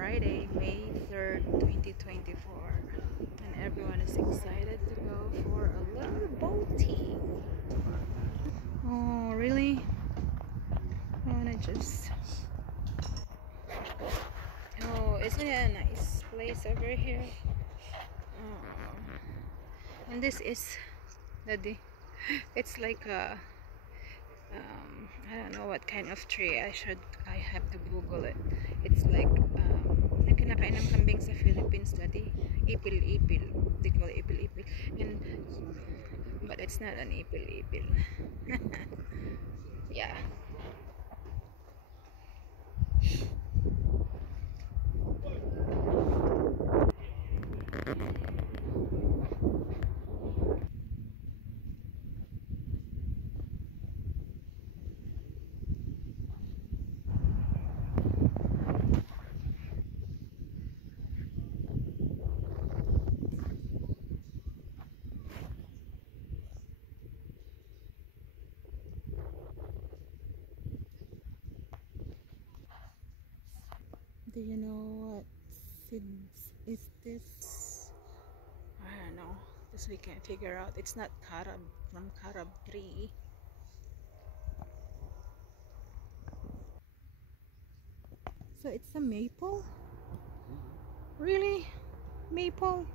Friday, May 3rd, 2024, and everyone is excited to go for a little boating. Oh, really? I wanna just... Oh, isn't it a nice place over here? Oh. And this is it's like a I don't know what kind of tree. I have to Google it. It's like yung kinakain ng kambing sa Philippines dati. Ipil-ipil. They call it ipil-ipil. And but it's not an ipil-ipil. Yeah. Do you know what seeds is this? I don't know. This we can't figure out. It's not carob from carob tree. So it's a maple? Really? Maple?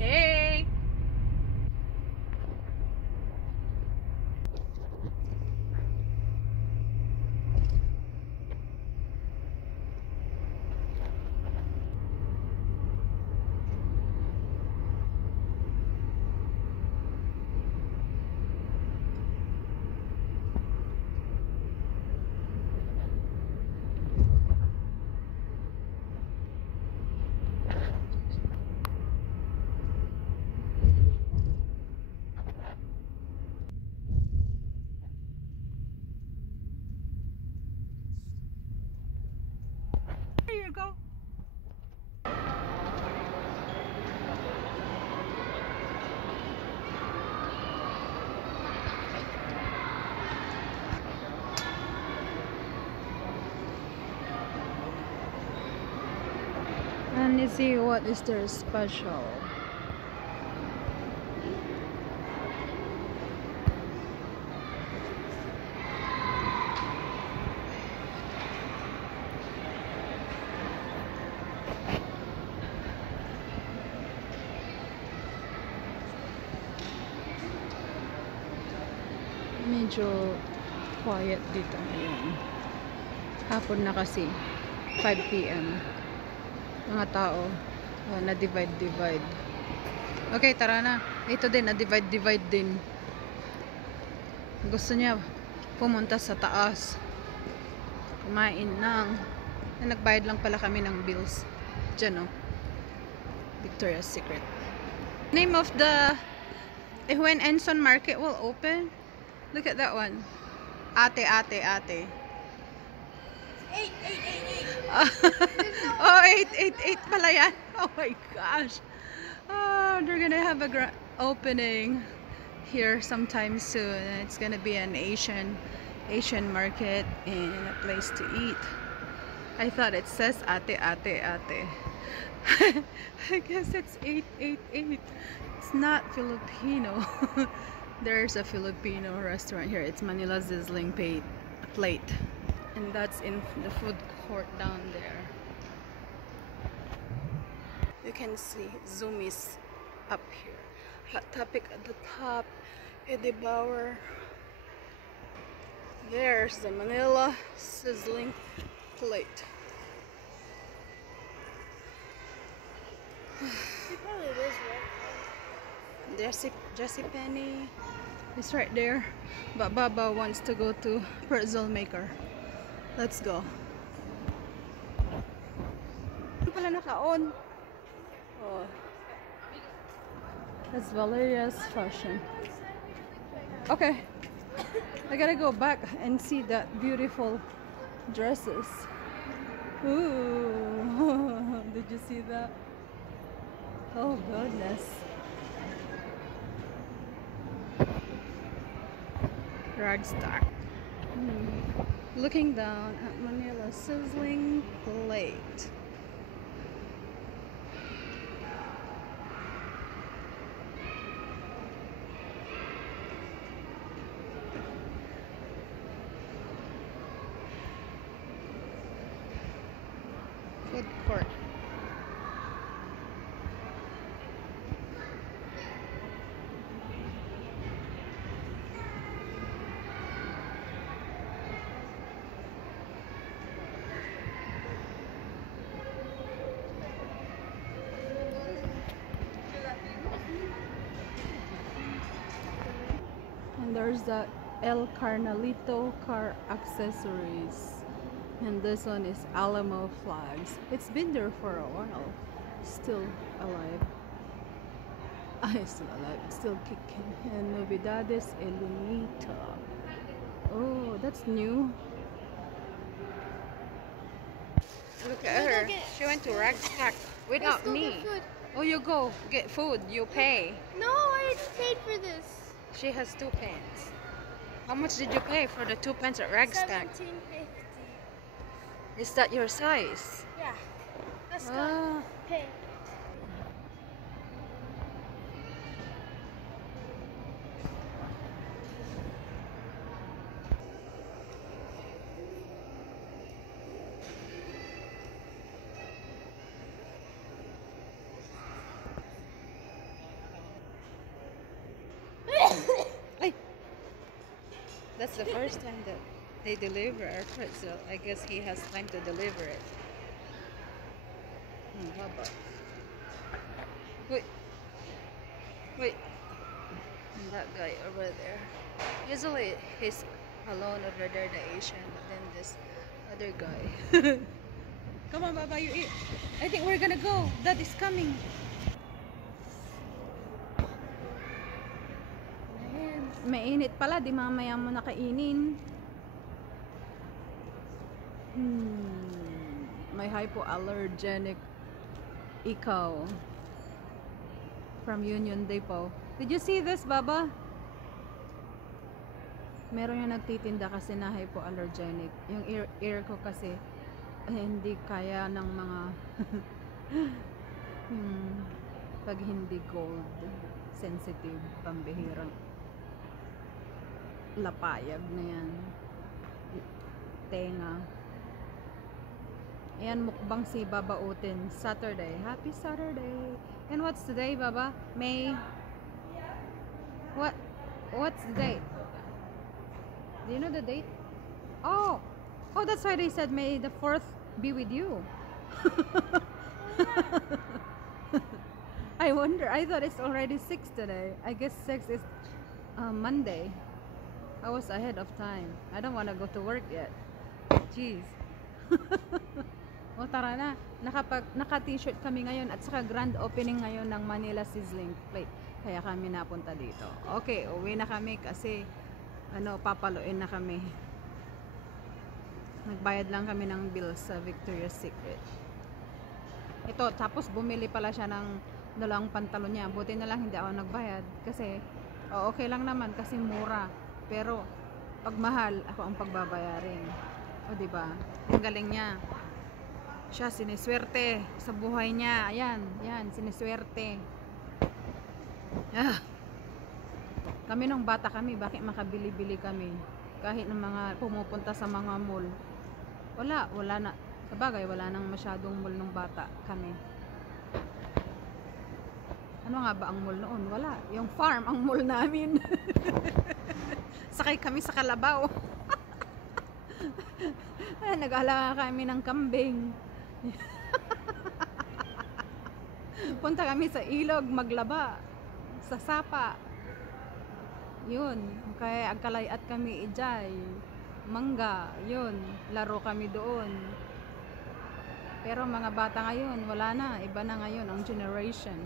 Hey! Here you go. And you see what is their special. Medyo quiet dito ngayon. Hapon na kasi 5 p.m. Mga tao na-divide. Okay, tara na. Ito din, na-divide din. Gusto niya pumunta sa taas. Kumain ng nagbayad lang pala kami ng bills. Diyan, oh. Victoria's Secret. Name of the when Enson Market will open. Look at that one. Ate. 888. Oh, 888 pala yan. Oh my gosh. Oh, they're gonna have a opening here sometime soon. It's gonna be an Asian market and a place to eat. I thought it says ate. I guess it's 888. It's not Filipino. There's a Filipino restaurant here. It's Manila Sizzling Plate. And that's in the food court down there. You can see Zoomies up here. Hot Topic at the top. Eddie Bauer. There's the Manila Sizzling Plate. She probably lives right Jessie Penny is right there, but Baba wants to go to pretzel maker. Let's go. Hindi pala naka-on. Oh. That's Valeria's fashion. Okay, I gotta go back and see that beautiful dresses. Ooh, did you see that? Oh goodness. Ragstock. Looking down at Manila's sizzling plate. Food court. And there's the El Carnalito car accessories. And this one is Alamo flags. It's been there for a while. Still alive. Still alive. Still kicking. And Novedades Elenita. Oh, that's new. Look at her. She went to Ragstack without me. Oh, you go get food. You pay. No, I paid for this. She has 2 pence. How much did you pay for the 2 pence at Ragstack? $17.50. Is that your size? Yeah. Let's go. Ah, Pay. ay. That's the first time that they deliver our pretzel. I guess he has time to deliver it. How about? Wait. Wait. That guy over there. Usually he's alone over there, the Asian, but then this other guy. Come on, Baba, you eat. I think we're gonna go. Dad is coming. Mainit pala, di mamaya mo nakainin. May hypoallergenic ikaw from Union Depot. Did you see this, Baba? Meron yung nagtitinda kasi na hypoallergenic. Yung ear ko kasi hindi kaya ng mga pag hindi gold sensitive, pambihirang lapayag na yan, tenga. Ayan, mukbang si Baba Utin. Saturday. Happy Saturday. And what's today, Baba? May what's the date? Do you know the date? Oh, that's why they said May the 4th be with you. I wonder, I thought it's already 6 today. I guess 6 is Monday. I was ahead of time. I don't want to go to work yet. Jeez. O tara na. Naka-t-shirt kami ngayon at saka grand opening ngayon ng Manila Sizzling Plate. Kaya kami napunta dito. Okay, uwi na kami kasi papaluin na kami. Nagbayad lang kami ng bills sa Victoria's Secret. Ito, tapos bumili pala siya ng dalang pantalon niya. Buti na lang hindi ako nagbayad kasi okay lang naman kasi mura. Pero pag mahal, ako ang pagbabayarin. O diba? Ang galing niya. Siya siniswerte sa buhay niya. Ayan, siniswerte. Kami nung bata kami, bakit makabili-bili kami? Kahit ng mga pumupunta sa mga mall. Wala na. Sabagay, wala nang masyadong mall nung bata kami. Ano nga ba ang mall noon? Wala. Yung farm ang mall namin. Sakay kami sa kalabaw. Nag-alaga kami ng kambing. Punta kami sa ilog maglaba sa sapa. Yun, kaya agkalayat kami ijay mangga, yun, laro kami doon. Pero mga bata ngayon wala na, iba na ngayon ang generation.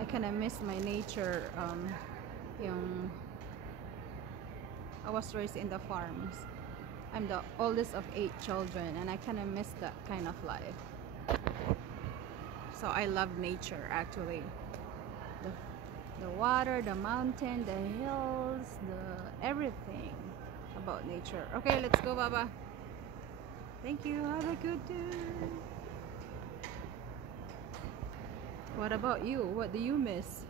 I kind of miss my nature. Yung I was raised in the farms. I'm the oldest of 8 children, and I kind of miss that kind of life. So I love nature actually. The water, the mountain, the hills, the everything about nature. Okay, let's go, Baba. Thank you. Have a good day. What about you? What do you miss?